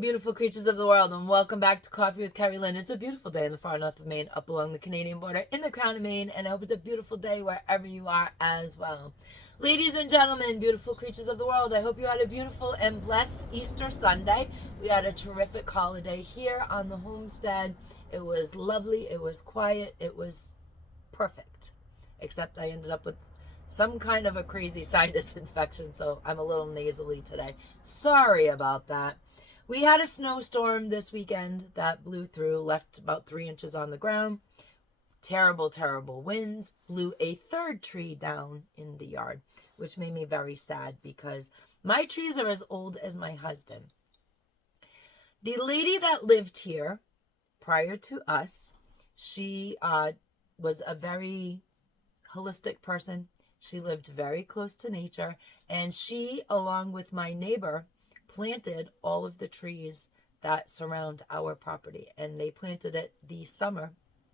beautiful creatures of the world, and welcome back to Coffee with Kerri-Lynn. It's a beautiful day in the far north of Maine, up along the Canadian border, in the crown of Maine, and I hope it's a beautiful day wherever you are as well. Ladies and gentlemen, beautiful creatures of the world, I hope you had a beautiful and blessed Easter Sunday. We had a terrific holiday here on the homestead. It was lovely, it was quiet, it was perfect, except I ended up with some kind of a crazy sinus infection, so I'm a little nasally today. Sorry about that. We had a snowstorm this weekend that blew through, left about 3 inches on the ground. Terrible, terrible winds. Blew a third tree down in the yard, which made me very sad because my trees are as old as my husband. The lady that lived here prior to us, she was a very holistic person. She lived very close to nature, and she, along with my neighbor, planted all of the trees that surround our property, and they planted it the summer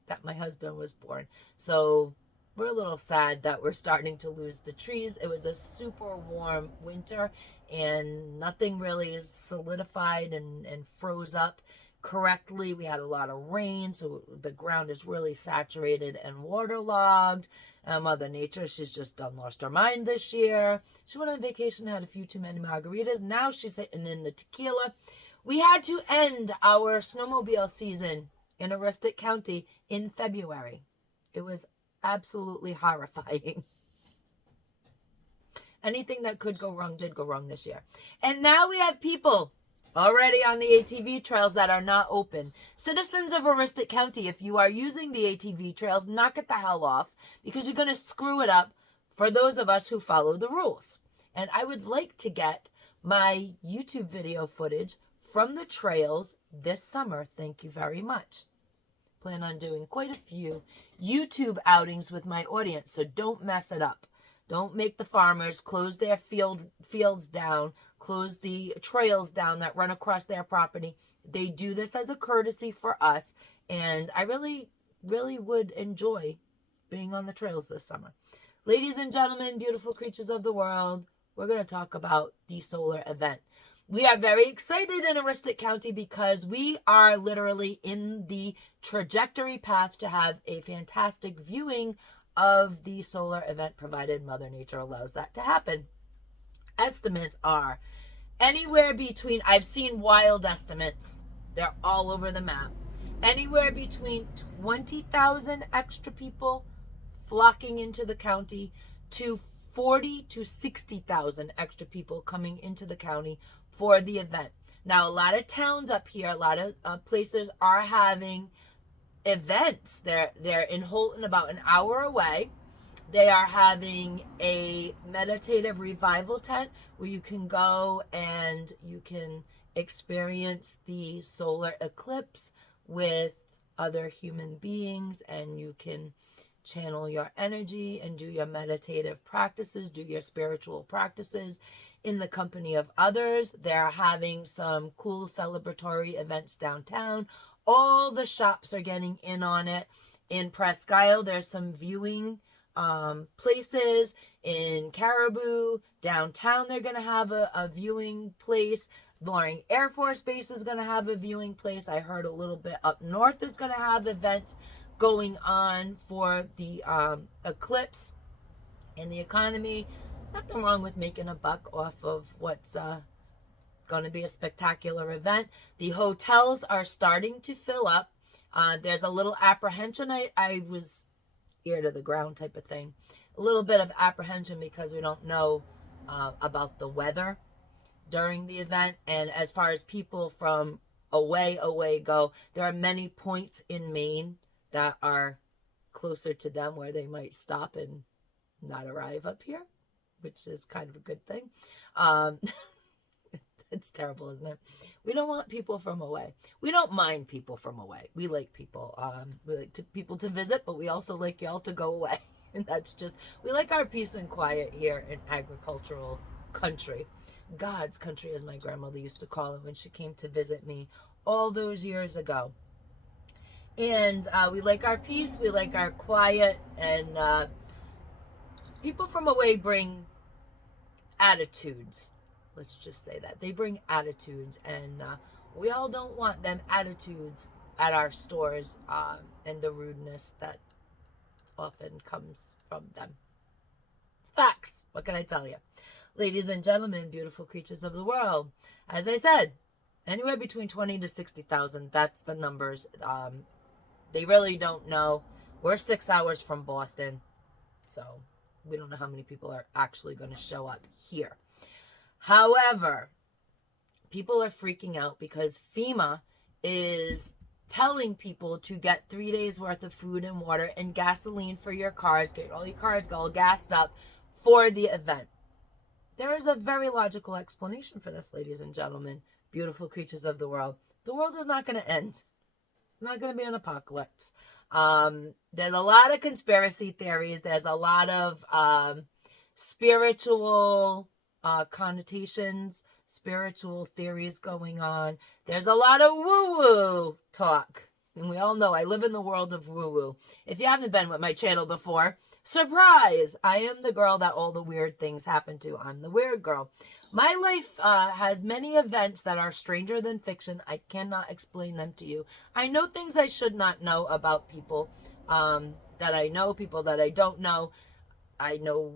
that my husband was born. So we're a little sad that we're starting to lose the trees. It was a super warm winter, and nothing really solidified and froze up correctly. We had a lot of rain, so the ground is really saturated and waterlogged. Mother Nature, she's just done lost her mind this year. She went on vacation, had a few too many margaritas. Now she's sitting in the tequila. We had to end our snowmobile season in Aroostook County in February. It was absolutely horrifying. Anything that could go wrong did go wrong this year. And now we have people already on the ATV trails that are not open. Citizens of Aroostook County, if you are using the ATV trails, knock it the hell off, because you're going to screw it up for those of us who follow the rules. And I would like to get my YouTube video footage from the trails this summer. Thank you very much. Plan on doing quite a few YouTube outings with my audience, so don't mess it up. Don't make the farmers close their fields down, close the trails down that run across their property. They do this as a courtesy for us, and I really, really would enjoy being on the trails this summer. Ladies and gentlemen, beautiful creatures of the world, we're going to talk about the solar event. We are very excited in Aroostook County because we are literally in the trajectory path to have a fantastic viewing of the solar event, provided Mother Nature allows that to happen. Estimates are anywhere between, I've seen wild estimates, they're all over the map, anywhere between 20,000 extra people flocking into the county to 40 to 60,000 extra people coming into the county for the event. Now, a lot of towns up here, a lot of places are having events. They're in Holton, about an hour away. They are having a meditative revival tent where you can go and you can experience the solar eclipse with other human beings, and you can channel your energy and do your meditative practices, do your spiritual practices in the company of others. They're having some cool celebratory events downtown. All the shops are getting in on it. In Presque Isle, there's some viewing places. In Caribou, downtown, they're going to have a viewing place. Loring Air Force Base is going to have a viewing place. I heard a little bit up north is going to have events going on for the eclipse and the economy. Nothing wrong with making a buck off of what's going to be a spectacular event. The hotels are starting to fill up. There's a little apprehension. I was ear to the ground type of thing. A little bit of apprehension because we don't know about the weather during the event. And as far as people from away go, there are many points in Maine that are closer to them where they might stop and not arrive up here, which is kind of a good thing. It's terrible, isn't it? We don't want people from away. We don't mind people from away. We like people. We like people to visit, but we also like y'all to go away. And that's just, we like our peace and quiet here in agricultural country. God's country, as my grandmother used to call it when she came to visit me all those years ago. And we like our peace. We like our quiet. And people from away bring attitudes. Let's just say that. They bring attitudes, and We all don't want them attitudes at our stores, and the rudeness that often comes from them. It's facts. What can I tell you? Ladies and gentlemen, beautiful creatures of the world. As I said, anywhere between 20 to 60,000. That's the numbers. They really don't know. We're 6 hours from Boston, so we don't know how many people are actually going to show up here. However, people are freaking out because FEMA is telling people to get 3 days worth of food and water and gasoline for your cars. Get all your cars all gassed up for the event. There is a very logical explanation for this, ladies and gentlemen, beautiful creatures of the world. The world is not going to end. It's not going to be an apocalypse. There's a lot of conspiracy theories. There's a lot of spiritual connotations, spiritual theories going on. There's a lot of woo-woo talk. And we all know I live in the world of woo-woo. If you haven't been with my channel before, surprise! I am the girl that all the weird things happen to. I'm the weird girl. My life has many events that are stranger than fiction. I cannot explain them to you. I know things I should not know about people that I know, people that I don't know. I know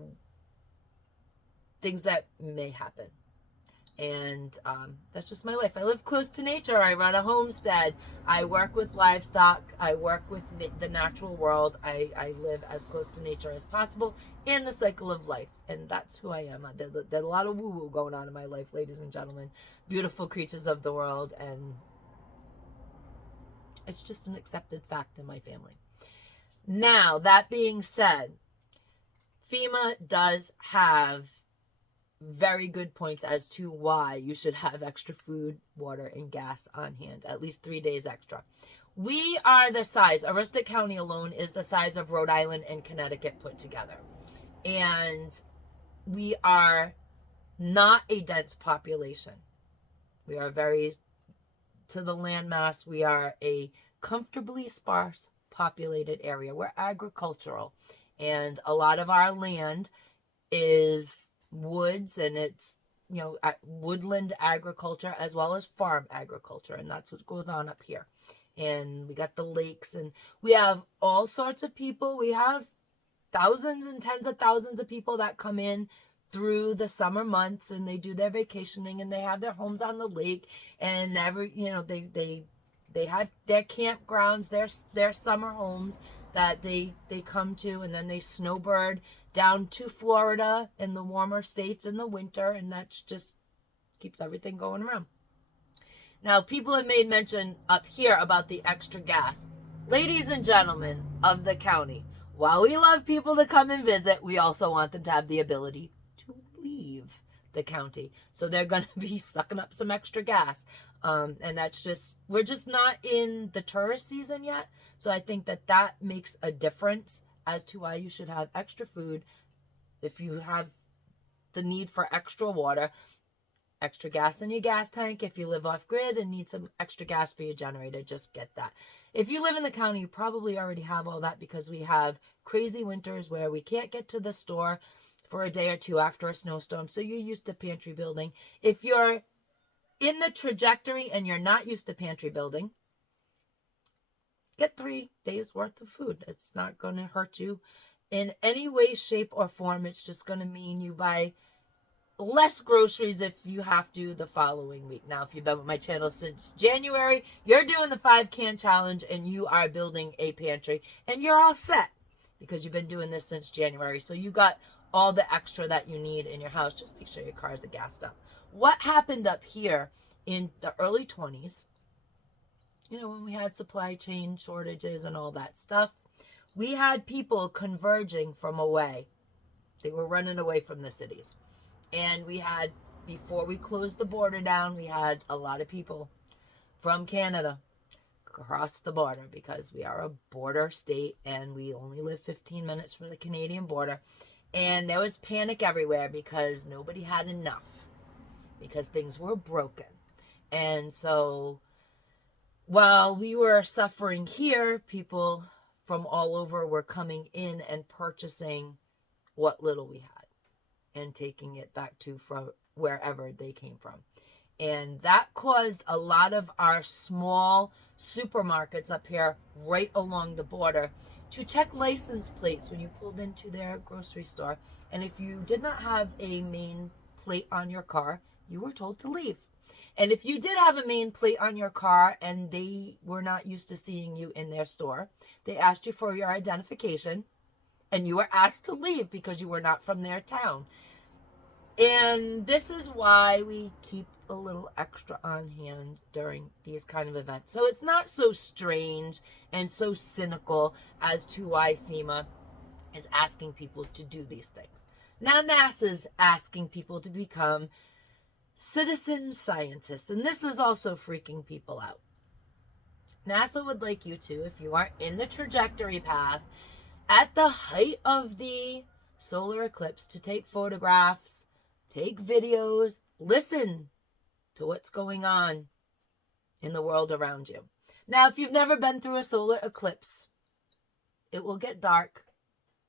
things that may happen. And that's just my life. I live close to nature. I run a homestead. I work with livestock. I work with the natural world. I live as close to nature as possible in the cycle of life. And that's who I am. There's a lot of woo-woo going on in my life, ladies and gentlemen. Beautiful creatures of the world. And it's just an accepted fact in my family. Now, that being said, FEMA does have very good points as to why you should have extra food, water, and gas on hand, at least 3 days extra. We are the size, Aroostook County alone is the size of Rhode Island and Connecticut put together. And we are not a dense population. We are very, to the landmass, we are a comfortably sparse populated area. We're agricultural. And a lot of our land is woods, and it's, you know, woodland agriculture as well as farm agriculture, and that's what goes on up here. And we got the lakes, and we have all sorts of people. We have thousands and tens of thousands of people that come in through the summer months, and they do their vacationing, and they have their homes on the lake, and they have their campgrounds, their summer homes that they come to, and then they snowbird down to Florida in the warmer states in the winter, and that just keeps everything going around. Now, people have made mention up here about the extra gas. Ladies and gentlemen of the county, while we love people to come and visit, we also want them to have the ability to leave the county. So they're going to be sucking up some extra gas. And that's just, we're just not in the tourist season yet. So I think that makes a difference as to why you should have extra food. If you have the need for extra water, extra gas in your gas tank. If you live off grid and need some extra gas for your generator, just get that. If you live in the county, you probably already have all that, because we have crazy winters where we can't get to the store for a day or two after a snowstorm. So you're used to pantry building. If you're in the trajectory and you're not used to pantry building, get 3 days worth of food. It's not going to hurt you in any way, shape, or form. It's just going to mean you buy less groceries if you have to the following week. Now, if you've been with my channel since January, you're doing the 5-can challenge and you are building a pantry, and you're all set because you've been doing this since January. So you got all the extra that you need in your house. Just make sure your cars are gassed up. What happened up here in the early 20s, you know, when we had supply chain shortages and all that stuff, we had people converging from away. They were running away from the cities. And we had, before we closed the border down, we had a lot of people from Canada cross the border, because we are a border state and we only live 15 minutes from the Canadian border. And there was panic everywhere because nobody had enough, because things were broken. And so while we were suffering here, people from all over were coming in and purchasing what little we had and taking it back to from wherever they came from. And that caused a lot of our small supermarkets up here right along the border to check license plates when you pulled into their grocery store. And if you did not have a main plate on your car, you were told to leave. And if you did have a main plate on your car and they were not used to seeing you in their store, they asked you for your identification and you were asked to leave because you were not from their town. And this is why we keep a little extra on hand during these kind of events. So it's not so strange and so cynical as to why FEMA is asking people to do these things. Now NASA's asking people to become citizen scientists, and this is also freaking people out. NASA would like you to, if you are in the trajectory path at the height of the solar eclipse, to take photographs, take videos, listen to what's going on in the world around you. Now, if you've never been through a solar eclipse, it will get dark,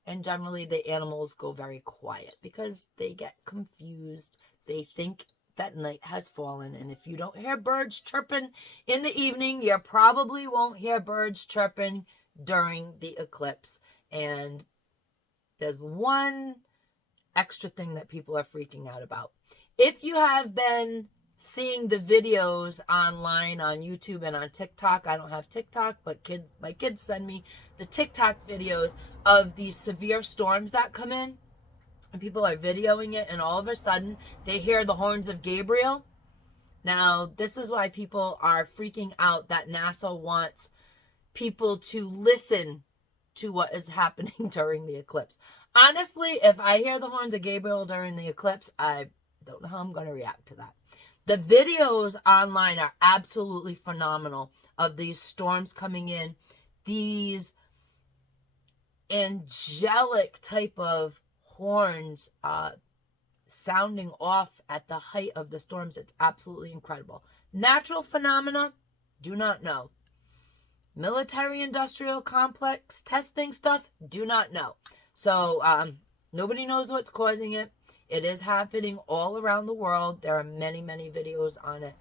and generally the animals go very quiet because they get confused. They think that night has fallen, and if you don't hear birds chirping in the evening, you probably won't hear birds chirping during the eclipse. And there's one extra thing that people are freaking out about. If you have been seeing the videos online on YouTube and on TikTok, I don't have TikTok, but my kids send me the TikTok videos of these severe storms that come in, and people are videoing it, and all of a sudden they hear the horns of Gabriel. Now, this is why people are freaking out that NASA wants people to listen to what is happening during the eclipse. Honestly, if I hear the horns of Gabriel during the eclipse, I don't know how I'm going to react to that. The videos online are absolutely phenomenal of these storms coming in, these angelic type of horns sounding off at the height of the storms. It's absolutely incredible. Natural phenomena, do not know. Military industrial complex testing stuff, do not know. So nobody knows what's causing it. It is happening all around the world. There are many, many videos on it.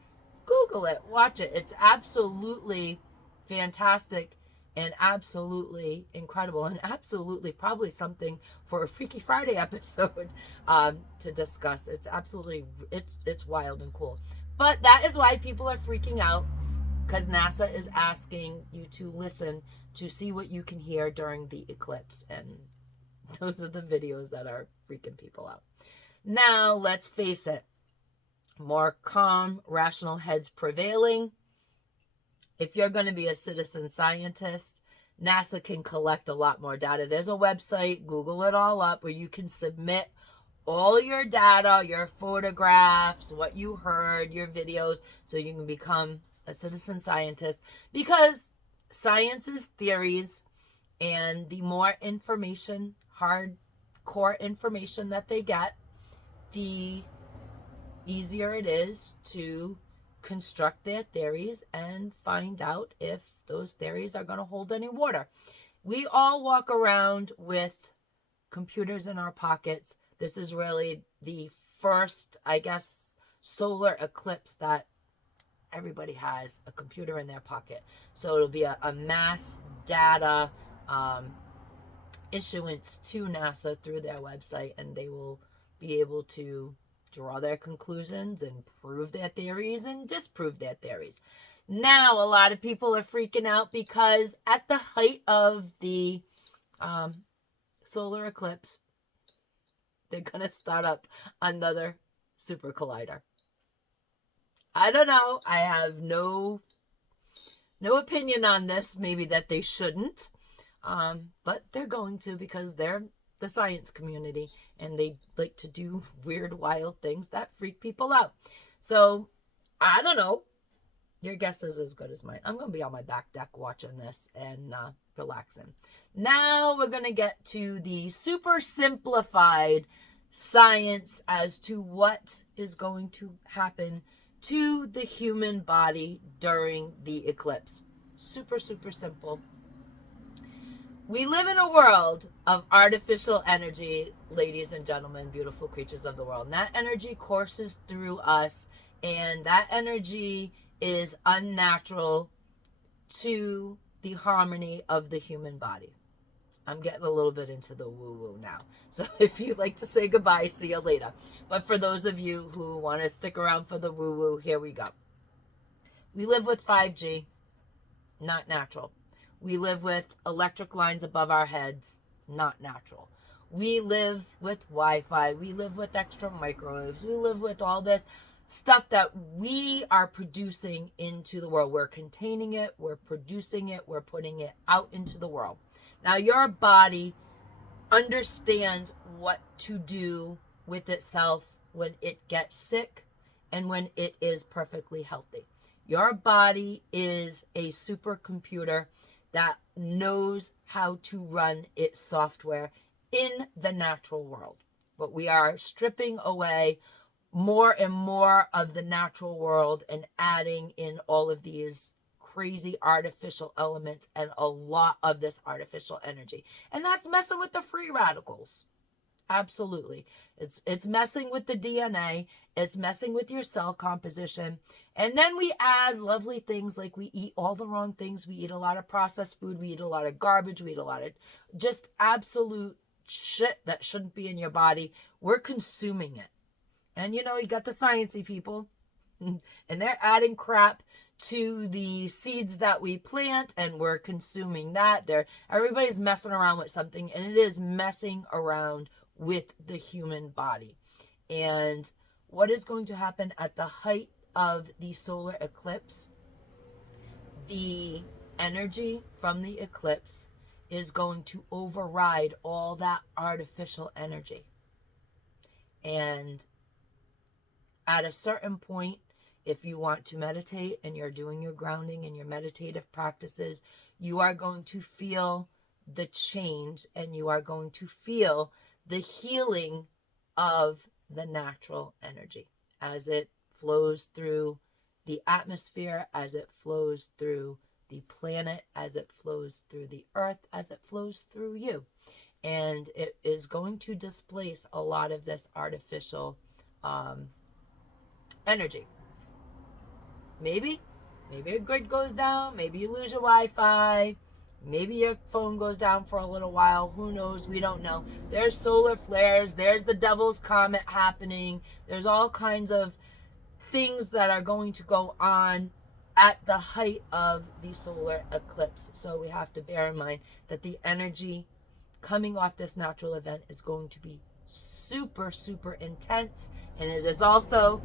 Google it, watch it. It's absolutely fantastic and absolutely incredible, and absolutely probably something for a Freaky Friday episode to discuss. It's absolutely, it's wild and cool. But that is why people are freaking out, because NASA is asking you to listen to see what you can hear during the eclipse. And those are the videos that are freaking people out. Now, let's face it, more calm, rational heads prevailing. If you're going to be a citizen scientist, NASA can collect a lot more data. There's a website, Google it all up, where you can submit all your data, your photographs, what you heard, your videos, so you can become a citizen scientist. Because science is theories, and the more information, hardcore information that they get, the easier it is to construct their theories and find out if those theories are going to hold any water. We all walk around with computers in our pockets. This is really the first, I guess, solar eclipse that everybody has a computer in their pocket. So it'll be a mass data issuance to NASA through their website, and they will be able to draw their conclusions and prove their theories and disprove their theories. Now, a lot of people are freaking out because at the height of the solar eclipse, they're going to start up another super collider. I don't know. I have no opinion on this. Maybe that they shouldn't. But they're going to, because they're the science community and they like to do weird, wild things that freak people out. So, I don't know. Your guess is as good as mine. I'm going to be on my back deck watching this and relaxing. Now we're going to get to the super simplified science as to what is going to happen to the human body during the eclipse. Super, super simple. We live in a world of artificial energy, ladies and gentlemen, beautiful creatures of the world. And that energy courses through us And that energy is unnatural to the harmony of the human body. I'm getting a little bit into the woo-woo now. So if you'd like to say goodbye, see you later. But for those of you who want to stick around for the woo-woo, here we go. We live with 5G, not natural. We live with electric lines above our heads, not natural. We live with Wi-Fi. We live with extra microwaves. We live with all this stuff that we are producing into the world. We're containing it. We're producing it. We're putting it out into the world. Now, your body understands what to do with itself when it gets sick and when it is perfectly healthy. Your body is a supercomputer that knows how to run its software in the natural world. But we are stripping away more and more of the natural world and adding in all of these crazy artificial elements and a lot of this artificial energy. And that's messing with the free radicals. Absolutely. It's messing with the DNA. It's messing with your cell composition. And then we add lovely things like we eat all the wrong things. We eat a lot of processed food. We eat a lot of garbage. We eat a lot of just absolute shit that shouldn't be in your body. We're consuming it. And you got the sciencey people and they're adding crap to the seeds that we plant and we're consuming that. Everybody's messing around with something, and it is messing around with the human body. And what is going to happen at the height of the solar eclipse? The energy from the eclipse is going to override all that artificial energy. And at a certain point, if you want to meditate and you're doing your grounding and your meditative practices, you are going to feel the change and you are going to feel the healing of the natural energy as it flows through the atmosphere, as it flows through the planet, as it flows through the earth, as it flows through you. And it is going to displace a lot of this artificial energy. Maybe your grid goes down, maybe you lose your Wi-Fi, maybe your phone goes down for a little while. Who knows? We don't know. There's solar flares, there's the devil's comet happening, there's all kinds of things that are going to go on at the height of the solar eclipse. So we have to bear in mind that the energy coming off this natural event is going to be super, super intense, and it is also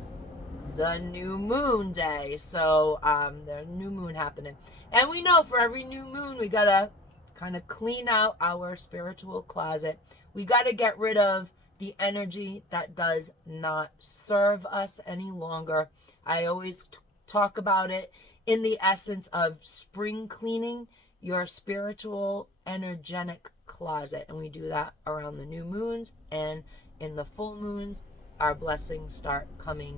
the new moon day. So there's new moon happening, and we know for every new moon we gotta kind of clean out our spiritual closet. We gotta get rid of the energy that does not serve us any longer. I always talk about it in the essence of spring cleaning your spiritual energetic closet, and we do that around the new moons, and in the full moons our blessings start coming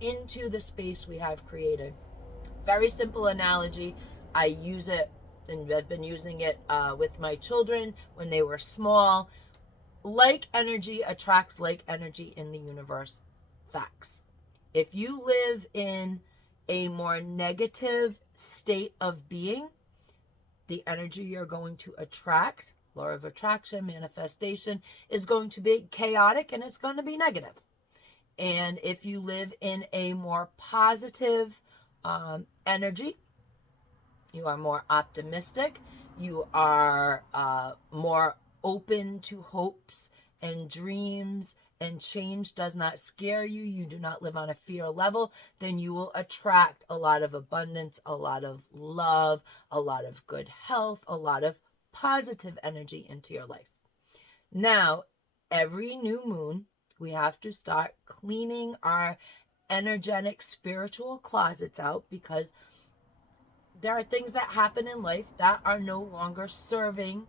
into the space we have created. Very simple analogy. I use it, and I've been using it with my children when they were small. Like energy attracts like energy in the universe. Facts. If you live in a more negative state of being, the energy you're going to attract, law of attraction, manifestation, is going to be chaotic and it's going to be negative. And if you live in a more positive energy, you are more optimistic, you are more open to hopes and dreams, and change does not scare you, you do not live on a fear level, then you will attract a lot of abundance, a lot of love, a lot of good health, a lot of positive energy into your life. Now, every new moon, we have to start cleaning our energetic spiritual closets out, because there are things that happen in life that are no longer serving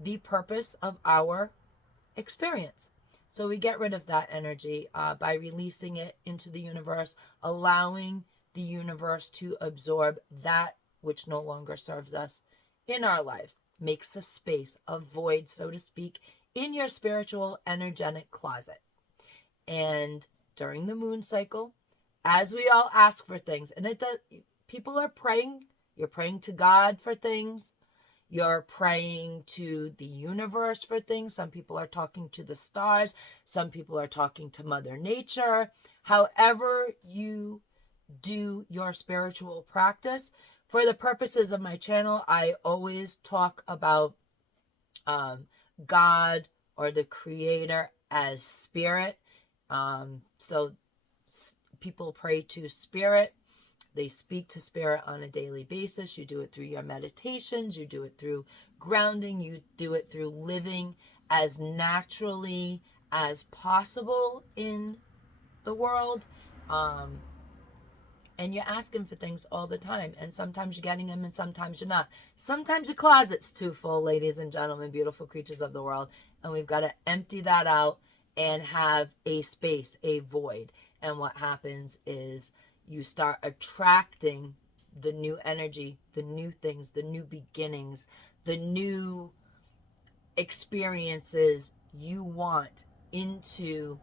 the purpose of our experience. So we get rid of that energy by releasing it into the universe, allowing the universe to absorb that which no longer serves us in our lives. Makes a space, a void, so to speak, in your spiritual energetic closet. And during the moon cycle, as we all ask for things, and it does, people are praying. You're praying to God for things. You're praying to the universe for things. Some people are talking to the stars. Some people are talking to Mother Nature. However you do your spiritual practice, for the purposes of my channel, I always talk about God or the Creator as spirit. So people pray to spirit. They speak to spirit on a daily basis. You do it through your meditations. You do it through grounding. You do it through living as naturally as possible in the world. And you're asking for things all the time. And sometimes you're getting them and sometimes you're not. Sometimes your closet's too full, ladies and gentlemen, beautiful creatures of the world. And we've got to empty that out and have a space, a void. And what happens is you start attracting the new energy, the new things, the new beginnings, the new experiences you want into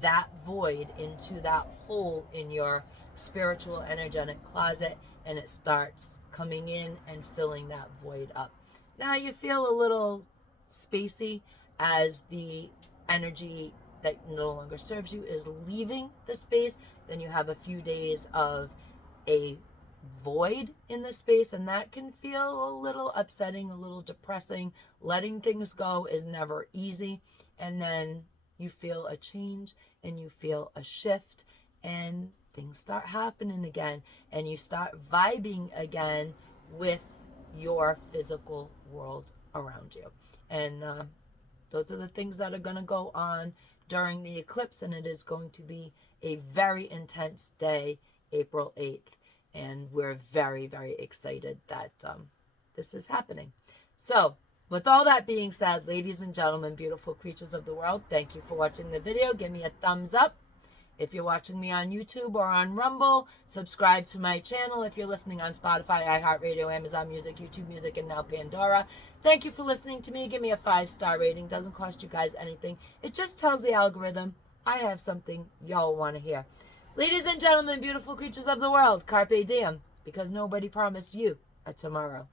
that void, into that hole in your spiritual energetic closet, and it starts coming in and filling that void up. Now you feel a little spacey as the energy that no longer serves you is leaving the space. Then you have a few days of a void in the space, and that can feel a little upsetting, a little depressing. Letting things go is never easy. And then you feel a change and you feel a shift, and things start happening again, and you start vibing again with your physical world around you. And those are the things that are going to go on during the eclipse, and it is going to be a very intense day, April 8th, and we're very, very excited that this is happening. So with all that being said, ladies and gentlemen, beautiful creatures of the world, thank you for watching the video. Give me a thumbs up if you're watching me on YouTube or on Rumble. Subscribe to my channel if you're listening on Spotify, iHeartRadio, Amazon Music, YouTube Music, and now Pandora. Thank you for listening to me. Give me a 5-star rating. Doesn't cost you guys anything. It just tells the algorithm I have something y'all want to hear. Ladies and gentlemen, beautiful creatures of the world, carpe diem, because nobody promised you a tomorrow.